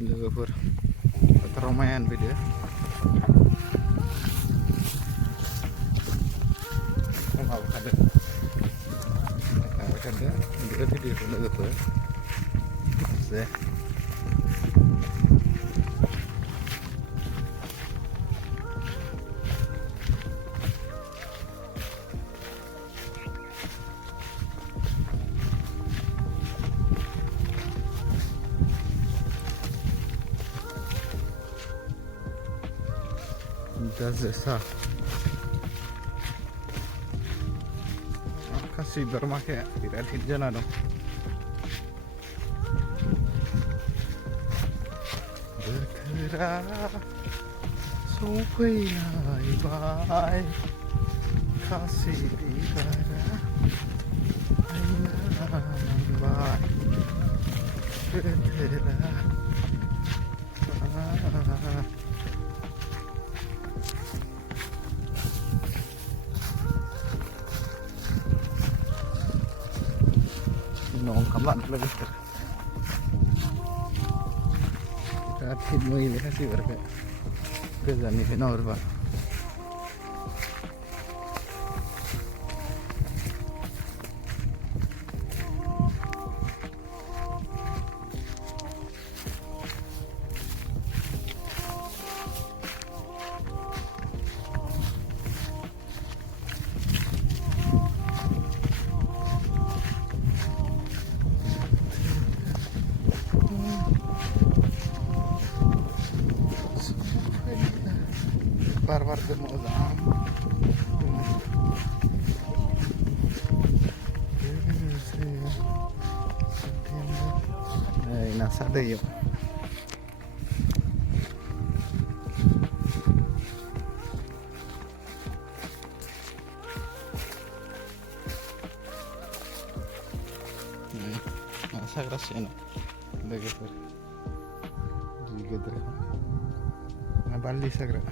लोगोफोर रमायान फैदो माबाखादो भिडिअखौ लोगोफोर जे Dasa kasih bermakai tidak hijau dong bergerak sampai bye kasih bergerak bye bergerak nong kamat lagi kita mau ini kasih berapa kezani kenal berapa बार-बार के मौसम nasa deh yuk nasa kerasnya udah gitu gitu nah Bali segera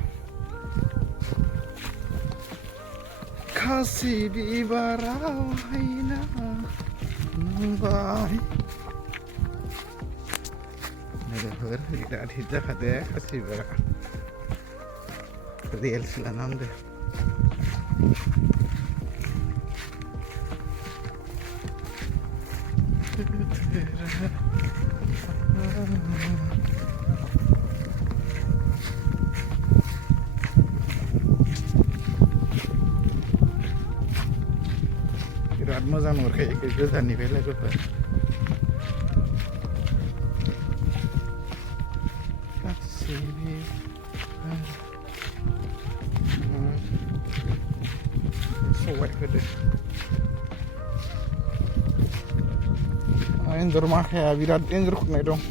kasih bibarawahina bye ber tidak ada kasih ber real selanam deh birat moza nur kayak gitu nih bela gue soek gede indur mah ya birat indur nih dong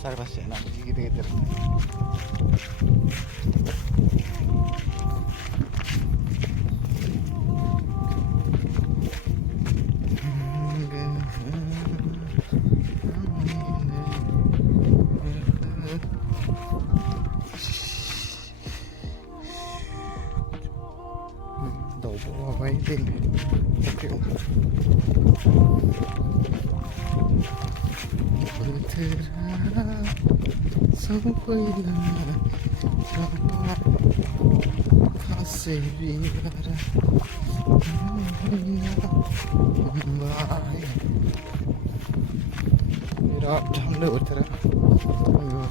nasa kerasnya nak gitu-gitu đầu bộ váy tên kiểu sampai kasih biara birat jam deh utara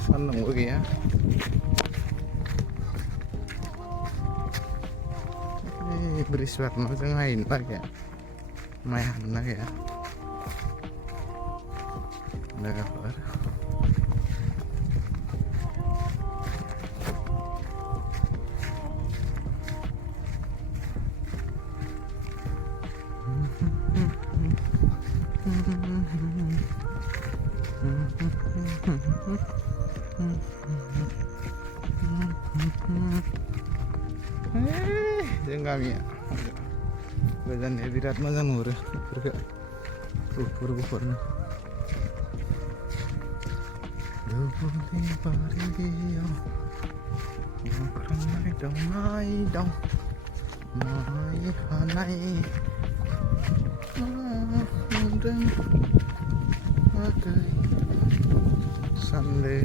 seneng gue ya bridge Barna जों हायनो नागिरा माइ हानो नागिरा लोगोफोर जों गामिया गोजाननिया बिराद मोजां नुहुरो बेफोरखौ गुफुर गुफुरनो दुब्लि बारियाव अख्रांनाय दावनाय दाव माइ हानाय नुदों आगै सान्दों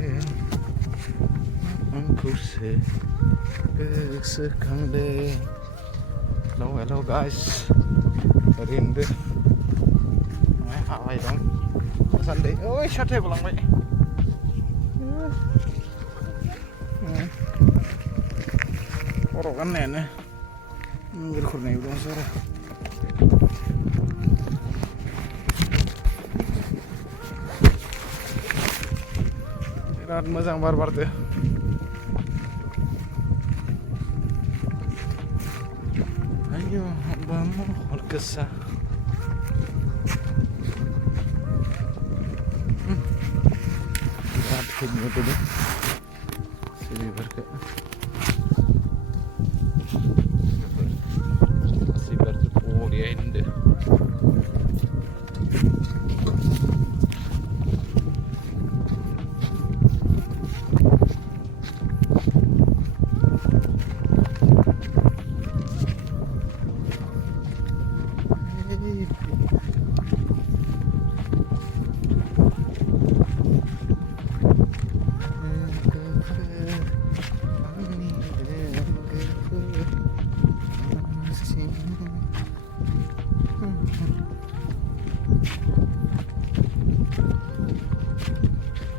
आंखौसो गोसोखांदों. Hello guys, rindu awai dong Sunday. Oi sate pulang baik orokan nene berkurang udah sore birat moजां बार बारदो ayo mohon kesah saat hidupnya tuh deh sini berkat masih bertepuk dia ini deh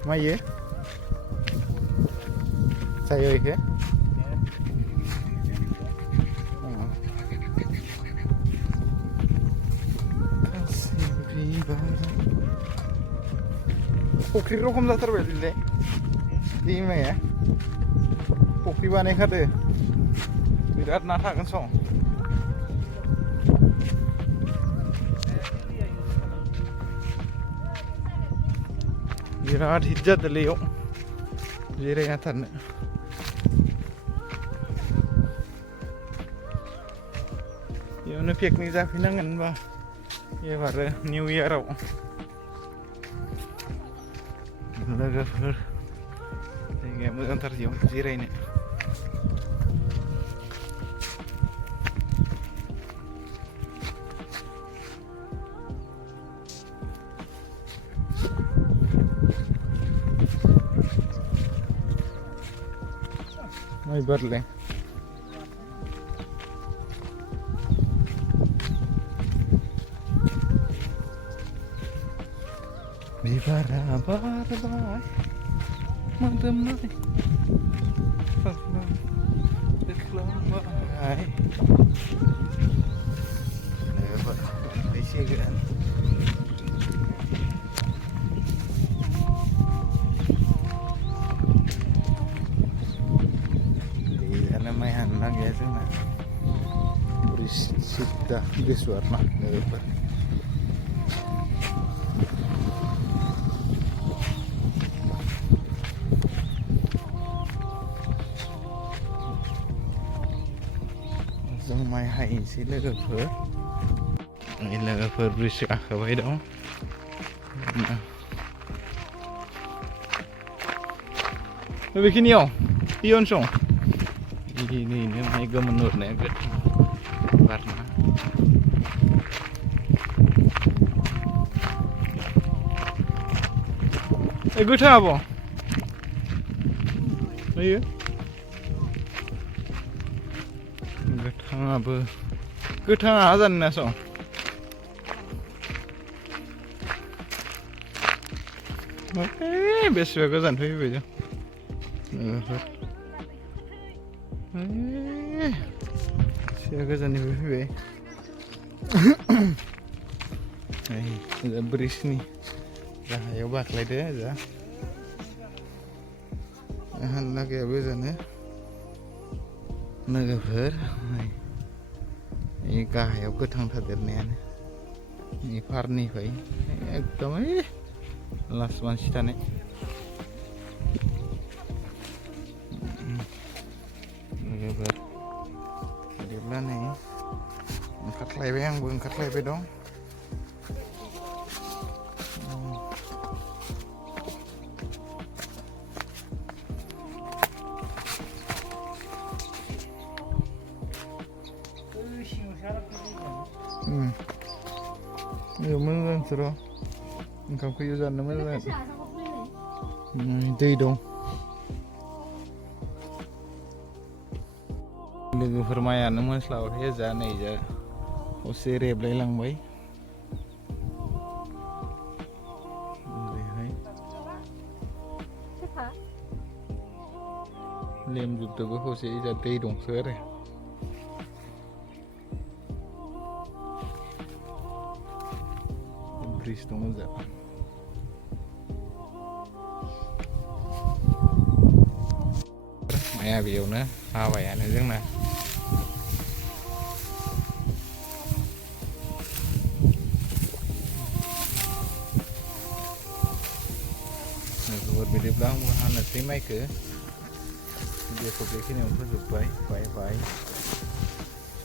Maya, saya ini. Pokri rokom zatar beli di mana ya? Pokri mana kade? Birat nata kan song. Birat hijat leo, jere ngatan. Yo ne piknik zafinangan ba, ya baru New Year au. Logofer, ini moजां tarjam jere ini. Mai berle. Bibara barbai, mandemai, deklamai. Lewat di sini kan. Anak ya cuma berisita warna lebar. Langsung mai hai si lebar. Ini lebar berisik kabai dong. Bikin yo, ion song. Ini mega menurutnya agak warna gothang apa? Iya gothang apa? Gothang azan naso besok azan fai bejo मानसिया गोजाननिफ्राय फैबाय ओजा ब्रिजनि गाहायाव बाख्लायदो ओजा हानलागायाबो जानो लोगोफोर नै गाहायाव गोथां थादेरनायानो नै फारनिफ्राय एकदम लास्ट मानसि थानाय लोगोफोर बिदिब्ला नै ओंखारख्लायबाय आंबो ओंखारख्लायबाय दं मोजांसो र' ओंखामखौ जानो मोजां दै दं लोगोफोर माइयानो मोनस्लाबाखै जा नै जा असे रेबलायलांबाय ओरैहाय लेमजोबदोबो खौसे जा दै दंसो आरो ब्रिज दङ जा माइया बेयावनो हाबायानो जोंना बिदिब्ला आंबो हानोसै माइखौ भिडिअखौ बेखिनियावनो फोजोबबाय बाय बाय